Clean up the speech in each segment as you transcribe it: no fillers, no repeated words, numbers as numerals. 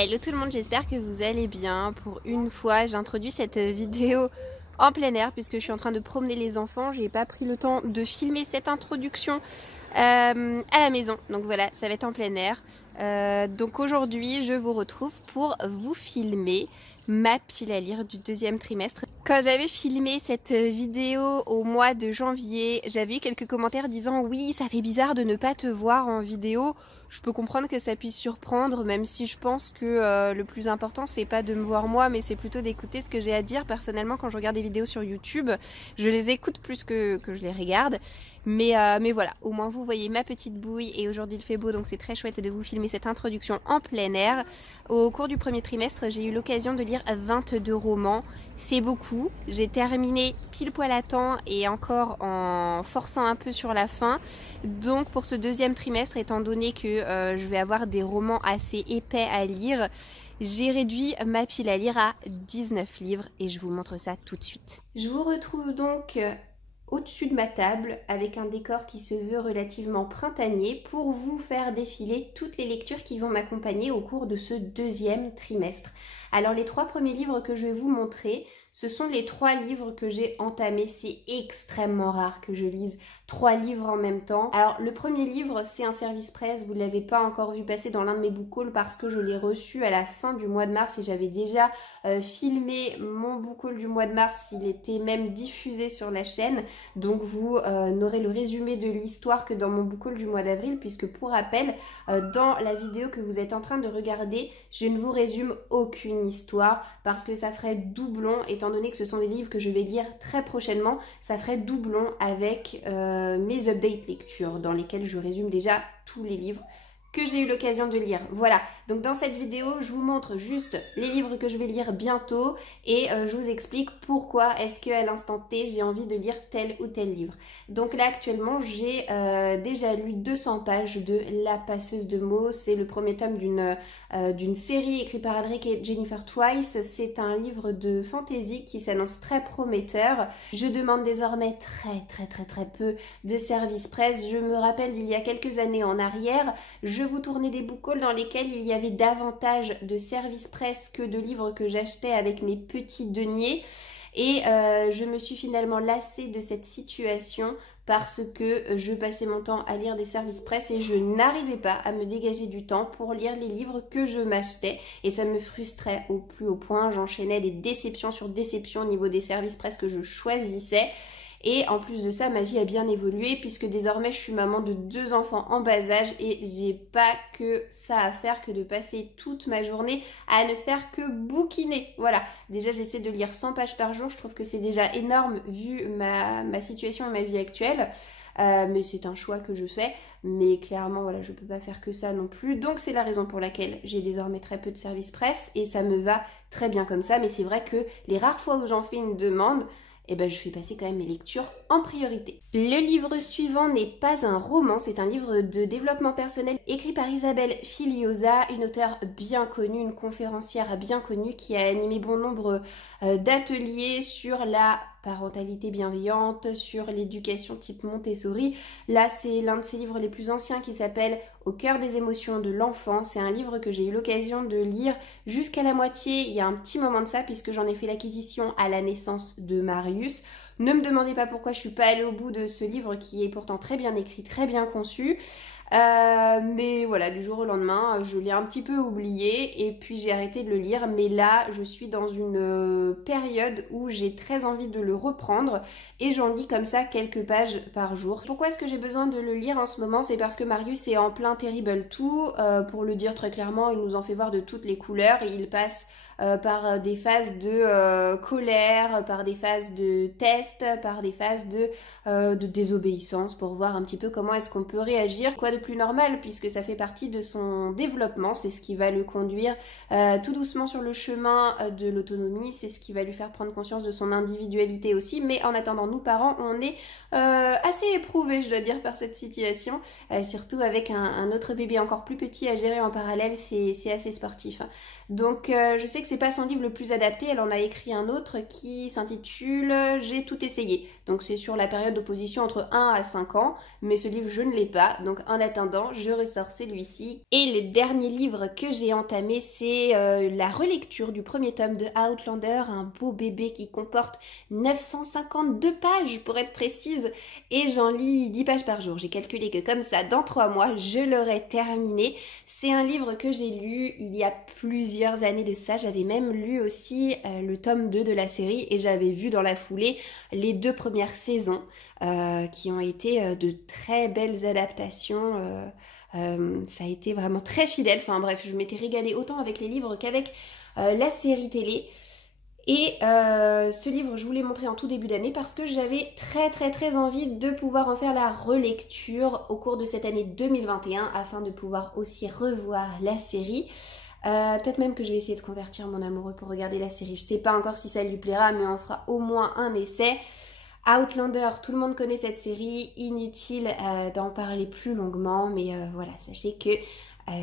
Hello tout le monde, j'espère que vous allez bien. Pour une fois, j'introduis cette vidéo en plein air puisque je suis en train de promener les enfants. J'ai pas pris le temps de filmer cette introduction à la maison. Donc voilà, ça va être en plein air. Donc aujourd'hui, je vous retrouve pour vous filmer ma pile à lire du deuxième trimestre. Quand j'avais filmé cette vidéo au mois de janvier, j'avais eu quelques commentaires disant oui, ça fait bizarre de ne pas te voir en vidéo. Je peux comprendre que ça puisse surprendre, même si je pense que le plus important c'est pas de me voir moi, mais c'est plutôt d'écouter ce que j'ai à dire. Personnellement, quand je regarde des vidéos sur YouTube, je les écoute plus que je les regarde. Mais voilà, au moins vous voyez ma petite bouille et aujourd'hui il fait beau, donc c'est très chouette de vous filmer cette introduction en plein air. Au cours du premier trimestre, j'ai eu l'occasion de lire 22 romans. C'est beaucoup. J'ai terminé pile poil à temps et encore en forçant un peu sur la fin. Donc pour ce deuxième trimestre, étant donné que je vais avoir des romans assez épais à lire, j'ai réduit ma pile à lire à 19 livres et je vous montre ça tout de suite. Je vous retrouve donc au-dessus de ma table avec un décor qui se veut relativement printanier pour vous faire défiler toutes les lectures qui vont m'accompagner au cours de ce deuxième trimestre. Alors les 3 premiers livres que je vais vous montrer, ce sont les 3 livres que j'ai entamés. C'est extrêmement rare que je lise 3 livres en même temps. Alors le premier livre, c'est un service presse, vous ne l'avez pas encore vu passer dans l'un de mes book hauls parce que je l'ai reçu à la fin du mois de mars et j'avais déjà filmé mon book haul du mois de mars, il était même diffusé sur la chaîne. Donc vous n'aurez le résumé de l'histoire que dans mon book haul du mois d'avril, puisque pour rappel, dans la vidéo que vous êtes en train de regarder, je ne vous résume aucune histoire parce que ça ferait doublon, étant donné que ce sont des livres que je vais lire très prochainement, ça ferait doublon avec mes updates lecture dans lesquels je résume déjà tous les livres que j'ai eu l'occasion de lire. Voilà, donc dans cette vidéo, je vous montre juste les livres que je vais lire bientôt et je vous explique pourquoi est-ce qu'à l'instant T, j'ai envie de lire tel ou tel livre. Donc là, actuellement, j'ai déjà lu 200 pages de La Passeuse de mots. C'est le premier tome d'une série écrite par Aldrich et Jennifer Twice. C'est un livre de fantasy qui s'annonce très prometteur. Je demande désormais très peu de service presse. Je me rappelle d'il y a quelques années en arrière, je vous tournais des book hauls dans lesquels il y avait davantage de services presse que de livres que j'achetais avec mes petits deniers. Et je me suis finalement lassée de cette situation parce que je passais mon temps à lire des services presse et je n'arrivais pas à me dégager du temps pour lire les livres que je m'achetais. Et ça me frustrait au plus haut point. J'enchaînais des déceptions sur déceptions au niveau des services presse que je choisissais. Et en plus de ça, ma vie a bien évolué puisque désormais je suis maman de 2 enfants en bas âge et j'ai pas que ça à faire que de passer toute ma journée à ne faire que bouquiner. Voilà, déjà j'essaie de lire 100 pages par jour, je trouve que c'est déjà énorme vu ma situation et ma vie actuelle. Mais c'est un choix que je fais, mais clairement voilà, je peux pas faire que ça non plus, donc c'est la raison pour laquelle j'ai désormais très peu de service presse et ça me va très bien comme ça. Mais c'est vrai que les rares fois où j'en fais une demande, eh ben, je fais passer quand même mes lectures en priorité. Le livre suivant n'est pas un roman, c'est un livre de développement personnel écrit par Isabelle Filiosa, une auteure bien connue, une conférencière bien connue qui a animé bon nombre d'ateliers sur la parentalité bienveillante, sur l'éducation type Montessori. Là, c'est l'un de ses livres les plus anciens qui s'appelle Au cœur des émotions de l'enfant. C'est un livre que j'ai eu l'occasion de lire jusqu'à la moitié il y a un petit moment de ça puisque j'en ai fait l'acquisition à la naissance de Marius. Ne me demandez pas pourquoi je suis pas allée au bout de ce livre qui est pourtant très bien écrit, très bien conçu. Mais voilà, du jour au lendemain, je l'ai un petit peu oublié et puis j'ai arrêté de le lire. Mais là, je suis dans une période où j'ai très envie de le reprendre et j'en lis comme ça quelques pages par jour. Pourquoi est-ce que j'ai besoin de le lire en ce moment? C'est parce que Marius est en plein Terrible 2. Pour le dire très clairement, il nous en fait voir de toutes les couleurs et il passe par des phases de colère, par des phases de test, par des phases de désobéissance pour voir un petit peu comment est-ce qu'on peut réagir. Quoi de plus normal puisque ça fait partie de son développement, c'est ce qui va le conduire tout doucement sur le chemin de l'autonomie, c'est ce qui va lui faire prendre conscience de son individualité aussi. Mais en attendant, nous parents, on est assez éprouvés, je dois dire, par cette situation, surtout avec un autre bébé encore plus petit à gérer en parallèle, c'est assez sportif. Donc je sais que c'est pas son livre le plus adapté, elle en a écrit un autre qui s'intitule J'ai tout tout essayé. Donc c'est sur la période d'opposition entre 1 à 5 ans, mais ce livre je ne l'ai pas. Donc en attendant, je ressors celui-ci. Et le dernier livre que j'ai entamé, c'est la relecture du premier tome de Outlander, un beau bébé qui comporte 952 pages pour être précise, et j'en lis 10 pages par jour. J'ai calculé que comme ça, dans 3 mois, je l'aurai terminé. C'est un livre que j'ai lu il y a plusieurs années de ça. J'avais même lu aussi le tome 2 de la série et j'avais vu dans la foulée les 2 premières saisons qui ont été de très belles adaptations. Ça a été vraiment très fidèle. Enfin bref, je m'étais régalée autant avec les livres qu'avec la série télé. Et ce livre, je vous l'ai montré en tout début d'année parce que j'avais très envie de pouvoir en faire la relecture au cours de cette année 2021 afin de pouvoir aussi revoir la série. Peut-être même que je vais essayer de convertir mon amoureux pour regarder la série. Je sais pas encore si ça lui plaira, mais on fera au moins un essai. Outlander, tout le monde connaît cette série, inutile d'en parler plus longuement, mais voilà, sachez que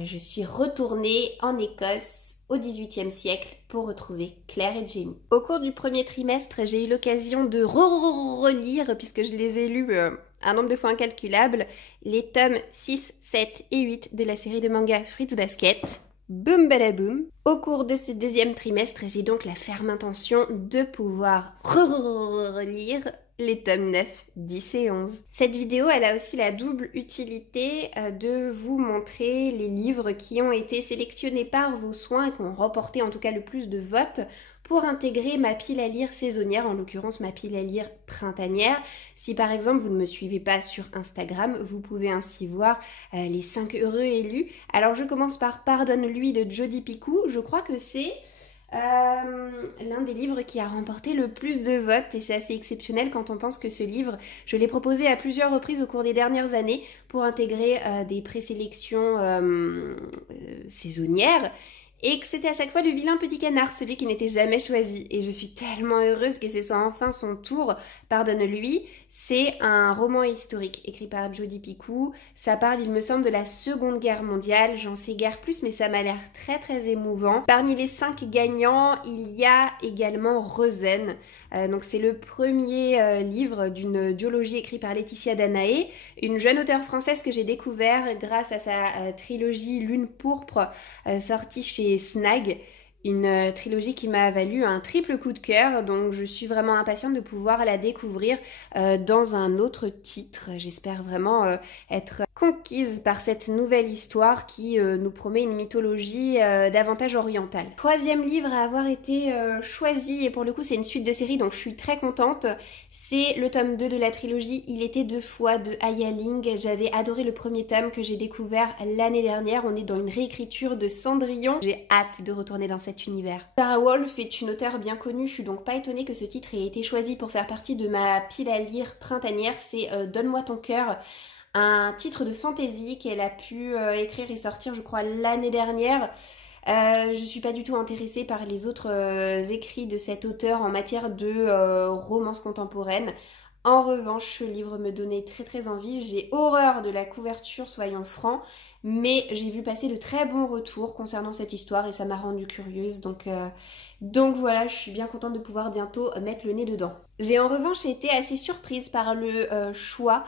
je suis retournée en Écosse au XVIIIe siècle pour retrouver Claire et Jamie. Au cours du premier trimestre, j'ai eu l'occasion de relire, puisque je les ai lus un nombre de fois incalculable, les tomes 6, 7 et 8 de la série de manga Fruits Basket. Boum badaboum. Au cours de ce deuxième trimestre, j'ai donc la ferme intention de pouvoir relire les tomes 9, 10 et 11. Cette vidéo, elle a aussi la double utilité de vous montrer les livres qui ont été sélectionnés par vos soins et qui ont remporté en tout cas le plus de votes pour intégrer ma pile à lire saisonnière, en l'occurrence ma pile à lire printanière. Si par exemple vous ne me suivez pas sur Instagram, vous pouvez ainsi voir les 5 heureux élus. Alors je commence par Pardonne-lui de Jodi Picoult. Je crois que c'est l'un des livres qui a remporté le plus de votes et c'est assez exceptionnel quand on pense que ce livre, je l'ai proposé à plusieurs reprises au cours des dernières années pour intégrer des présélections saisonnières et que c'était à chaque fois le vilain petit canard, celui qui n'était jamais choisi. Et je suis tellement heureuse que ce soit enfin son tour. Pardonne-lui, c'est un roman historique écrit par Jodi Picoult. Ça parle, il me semble, de la Seconde Guerre mondiale. J'en sais guère plus, mais ça m'a l'air très émouvant. Parmi les 5 gagnants, il y a également Rosen. Donc c'est le premier livre d'une duologie écrite par Laetitia Danaé, une jeune auteure française que j'ai découvert grâce à sa trilogie Lune pourpre, sortie chez Snag. Une trilogie qui m'a valu un triple coup de cœur, donc je suis vraiment impatiente de pouvoir la découvrir dans un autre titre. J'espère vraiment être conquise par cette nouvelle histoire qui nous promet une mythologie davantage orientale. Troisième livre à avoir été choisi, et pour le coup c'est une suite de série donc je suis très contente, c'est le tome 2 de la trilogie Il était 2 fois de Aya Ling. J'avais adoré le premier tome que j'ai découvert l'année dernière. On est dans une réécriture de Cendrillon. J'ai hâte de retourner dans cet univers. Sarah Wolf est une auteure bien connue, je suis donc pas étonnée que ce titre ait été choisi pour faire partie de ma pile à lire printanière. C'est Donne-moi ton cœur, un titre de fantasy qu'elle a pu écrire et sortir je crois l'année dernière. Je suis pas du tout intéressée par les autres écrits de cet auteur en matière de romance contemporaine. En revanche, ce livre me donnait très envie. J'ai horreur de la couverture, soyons francs, mais j'ai vu passer de très bons retours concernant cette histoire et ça m'a rendue curieuse. Donc voilà, je suis bien contente de pouvoir bientôt mettre le nez dedans. J'ai en revanche été assez surprise par le choix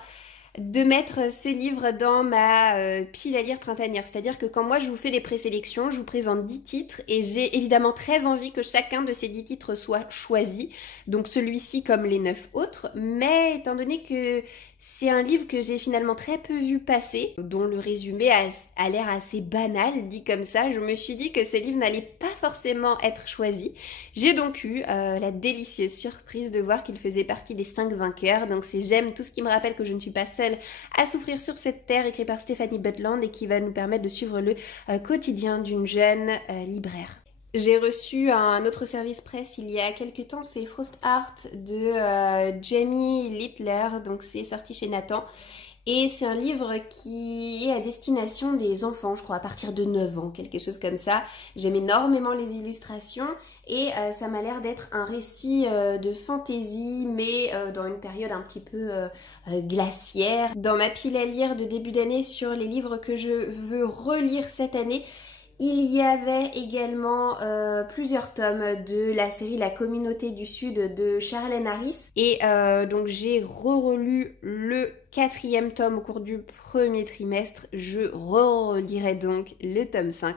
de mettre ce livre dans ma pile à lire printanière. C'est-à-dire que quand moi je vous fais des présélections, je vous présente 10 titres et j'ai évidemment très envie que chacun de ces 10 titres soit choisi. Donc celui-ci comme les 9 autres. Mais étant donné que c'est un livre que j'ai finalement très peu vu passer, dont le résumé a l'air assez banal, dit comme ça, je me suis dit que ce livre n'allait pas forcément être choisi. J'ai donc eu la délicieuse surprise de voir qu'il faisait partie des 5 vainqueurs. Donc c'est J'aime tout ce qui me rappelle que je ne suis pas seule à souffrir sur cette terre, écrit par Stéphanie Butland et qui va nous permettre de suivre le quotidien d'une jeune libraire. J'ai reçu un autre service presse il y a quelques temps, c'est Frost Art de Jamie Littler, donc c'est sorti chez Nathan. Et c'est un livre qui est à destination des enfants, je crois, à partir de 9 ans, quelque chose comme ça. J'aime énormément les illustrations et ça m'a l'air d'être un récit de fantaisie, mais dans une période un petit peu glaciaire. Dans ma pile à lire de début d'année sur les livres que je veux relire cette année, Il y avait également plusieurs tomes de la série La Communauté du Sud de Charlène Harris. Et donc j'ai relu le 4e tome au cours du premier trimestre. Je relirai donc le tome 5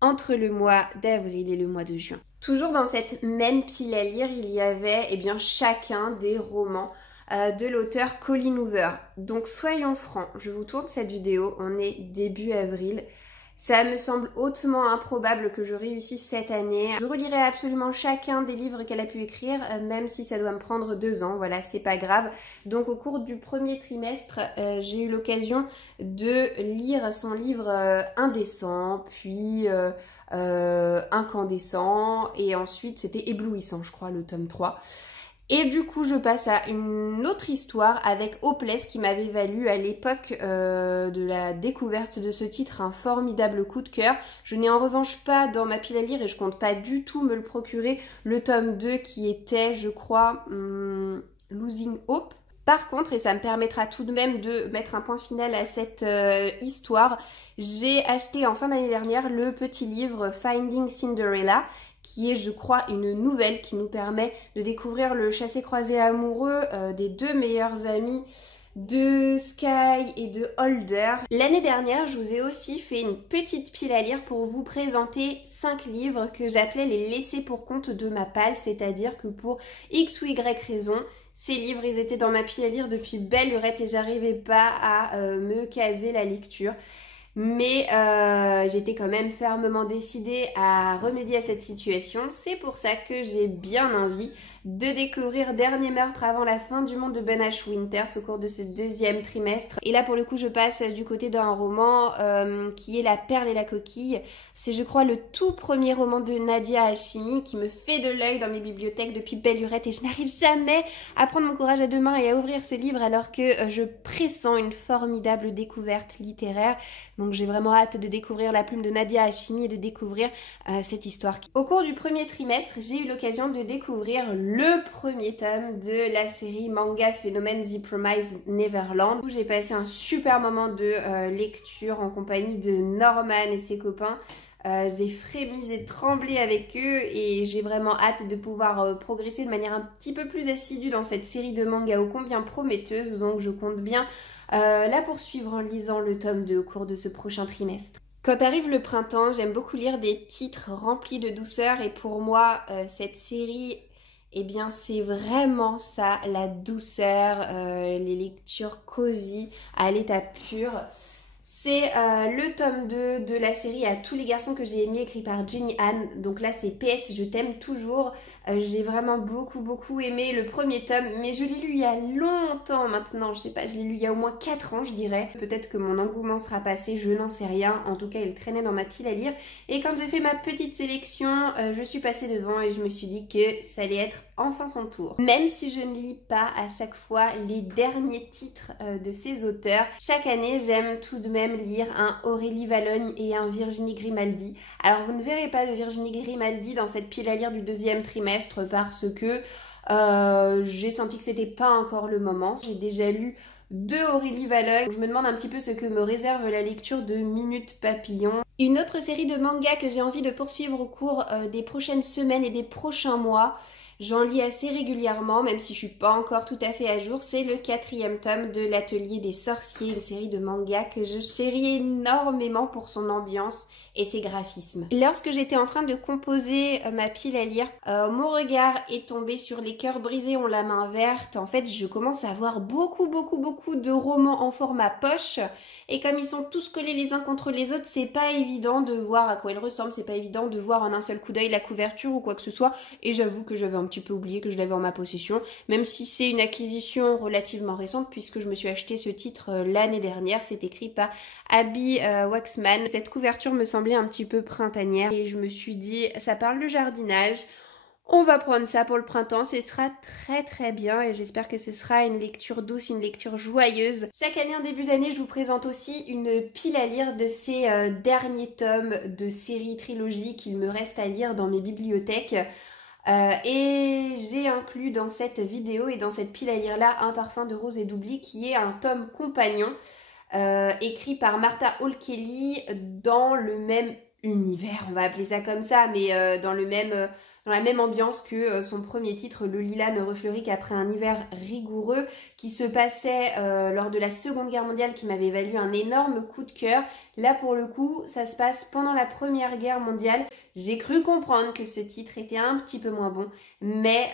entre le mois d'avril et le mois de juin. Toujours dans cette même pile à lire, il y avait chacun des romans de l'auteur Colleen Hoover. Donc soyons francs, je vous tourne cette vidéo, on est début avril. Ça me semble hautement improbable que je réussisse cette année. Je relirai absolument chacun des livres qu'elle a pu écrire, même si ça doit me prendre 2 ans, voilà, c'est pas grave. Donc au cours du premier trimestre, j'ai eu l'occasion de lire son livre Indécent, puis Incandescent, et ensuite c'était Éblouissant, je crois, le tome 3. Et du coup, je passe à une autre histoire avec Hopeless qui m'avait valu à l'époque de la découverte de ce titre un formidable coup de cœur. Je n'ai en revanche pas dans ma pile à lire et je compte pas du tout me le procurer le tome 2 qui était, je crois, Losing Hope. Par contre, et ça me permettra tout de même de mettre un point final à cette histoire, j'ai acheté en fin d'année dernière le petit livre Finding Cinderella, qui est, je crois, une nouvelle qui nous permet de découvrir le chassé-croisé amoureux des 2 meilleurs amis de Sky et de Holder. L'année dernière, je vous ai aussi fait une petite pile à lire pour vous présenter 5 livres que j'appelais les laissés pour compte de ma palle, c'est-à-dire que pour X ou Y raison, ces livres, ils étaient dans ma pile à lire depuis belle lurette et j'arrivais pas à me caser la lecture. Mais j'étais quand même fermement décidée à remédier à cette situation. C'est pour ça que j'ai bien envie de découvrir Dernier meurtre avant la fin du monde de Ben H. Winters au cours de ce 2e trimestre. Et là pour le coup je passe du côté d'un roman qui est La perle et la coquille. C'est je crois le tout premier roman de Nadia Hachimi qui me fait de l'œil dans mes bibliothèques depuis belle lurette et je n'arrive jamais à prendre mon courage à 2 mains et à ouvrir ce livre alors que je pressens une formidable découverte littéraire. Donc j'ai vraiment hâte de découvrir la plume de Nadia Hachimi et de découvrir cette histoire. Au cours du premier trimestre, j'ai eu l'occasion de découvrir le premier tome de la série manga phénomène The Promised Neverland, où j'ai passé un super moment de lecture en compagnie de Norman et ses copains. J'ai frémi et tremblé avec eux et j'ai vraiment hâte de pouvoir progresser de manière un petit peu plus assidue dans cette série de mangas ô combien prometteuse, donc je compte bien la poursuivre en lisant le tome 2 au cours de ce prochain trimestre. Quand arrive le printemps, j'aime beaucoup lire des titres remplis de douceur et pour moi, cette série, eh bien c'est vraiment ça, la douceur, les lectures cosy à l'état pur. C'est le tome 2 de la série À tous les garçons que j'ai aimé, écrit par Jenny Han. Donc là c'est PS, je t'aime toujours. J'ai vraiment beaucoup aimé le premier tome, mais je l'ai lu il y a longtemps maintenant, je sais pas, je l'ai lu il y a au moins 4 ans je dirais. Peut-être que mon engouement sera passé, je n'en sais rien. En tout cas il traînait dans ma pile à lire. Et quand j'ai fait ma petite sélection, je suis passée devant et je me suis dit que ça allait être enfin son tour. Même si je ne lis pas à chaque fois les derniers titres de ces auteurs, chaque année j'aime tout de même lire un Aurélie Valognes et un Virginie Grimaldi. Alors vous ne verrez pas de Virginie Grimaldi dans cette pile à lire du 2e trimestre parce que j'ai senti que c'était pas encore le moment. J'ai déjà lu 2 Aurélie Valognes. Je me demande un petit peu ce que me réserve la lecture de Minute Papillon. Une autre série de mangas que j'ai envie de poursuivre au cours des prochaines semaines et des prochains mois. J'en lis assez régulièrement, même si je suis pas encore tout à fait à jour. C'est le 4e tome de l'Atelier des Sorciers, une série de mangas que je chéris énormément pour son ambiance et ses graphismes. Lorsque j'étais en train de composer ma pile à lire, mon regard est tombé sur Les cœurs brisés ont la main verte. En fait, je commence à avoir beaucoup de romans en format poche. Et comme ils sont tous collés les uns contre les autres, c'est pas évident de voir à quoi ils ressemblent, c'est pas évident de voir en un seul coup d'œil la couverture ou quoi que ce soit. Et j'avoue que j'avais un petit peu oublié que je l'avais en ma possession, même si c'est une acquisition relativement récente puisque je me suis acheté ce titre l'année dernière. C'est écrit par Abby Waxman. Cette couverture me semblait un petit peu printanière et je me suis dit, ça parle de jardinage. On va prendre ça pour le printemps, ce sera très bien et j'espère que ce sera une lecture douce, une lecture joyeuse. Chaque année en début d'année, je vous présente aussi une pile à lire de ces derniers tomes de séries trilogie qu'il me reste à lire dans mes bibliothèques. Et j'ai inclus dans cette vidéo et dans cette pile à lire là Un parfum de rose et d'oubli qui est un tome compagnon écrit par Martha Hall Kelly dans le même univers, on va appeler ça comme ça, mais dans la même ambiance que son premier titre, Le Lilas ne refleurit qu'après un hiver rigoureux, qui se passait lors de la Seconde Guerre mondiale, qui m'avait valu un énorme coup de cœur. Là, pour le coup, ça se passe pendant la Première Guerre mondiale. J'ai cru comprendre que ce titre était un petit peu moins bon, mais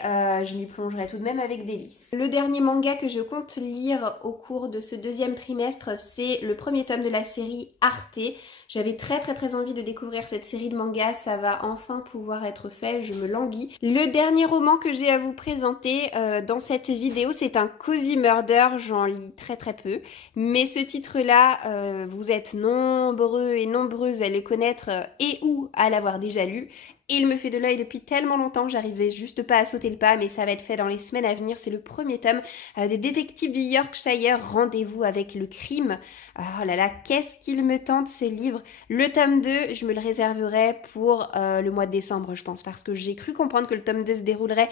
je m'y plongerai tout de même avec délice. Le dernier manga que je compte lire au cours de ce deuxième trimestre, c'est le premier tome de la série Arte. J'avais très envie de découvrir cette série de mangas, ça va enfin pouvoir être fait, je me languis. Le dernier roman que j'ai à vous présenter dans cette vidéo, c'est un cozy murder, j'en lis très peu, mais ce titre-là, vous êtes nombreux et nombreuses à le connaître et ou à l'avoir déjà lu. Et il me fait de l'œil depuis tellement longtemps, j'arrivais juste pas à sauter le pas, mais ça va être fait dans les semaines à venir. C'est le premier tome des détectives du Yorkshire, Rendez-vous avec le crime. Oh là là, qu'est-ce qu'il me tente ce livre. Le tome 2, je me le réserverai pour le mois de décembre, je pense, parce que j'ai cru comprendre que le tome 2 se déroulerait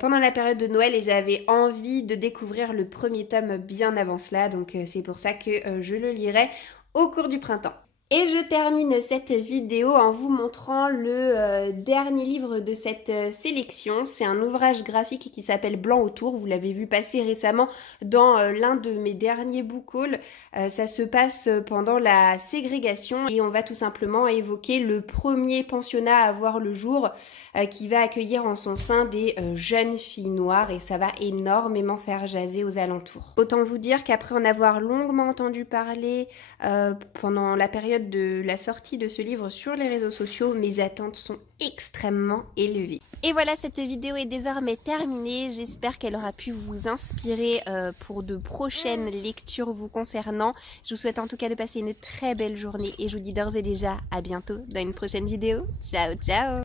pendant la période de Noël et j'avais envie de découvrir le premier tome bien avant cela, donc c'est pour ça que je le lirai au cours du printemps. Et je termine cette vidéo en vous montrant le dernier livre de cette sélection. C'est un ouvrage graphique qui s'appelle Blanc autour. Vous l'avez vu passer récemment dans l'un de mes derniers book hauls. Ça se passe pendant la ségrégation et on va tout simplement évoquer le premier pensionnat à voir le jour qui va accueillir en son sein des jeunes filles noires et ça va énormément faire jaser aux alentours. Autant vous dire qu'après en avoir longuement entendu parler pendant la période de la sortie de ce livre sur les réseaux sociaux, mes attentes sont extrêmement élevées. Et voilà, cette vidéo est désormais terminée. J'espère qu'elle aura pu vous inspirer pour de prochaines lectures vous concernant. Je vous souhaite en tout cas de passer une très belle journée et je vous dis d'ores et déjà à bientôt dans une prochaine vidéo. Ciao, ciao!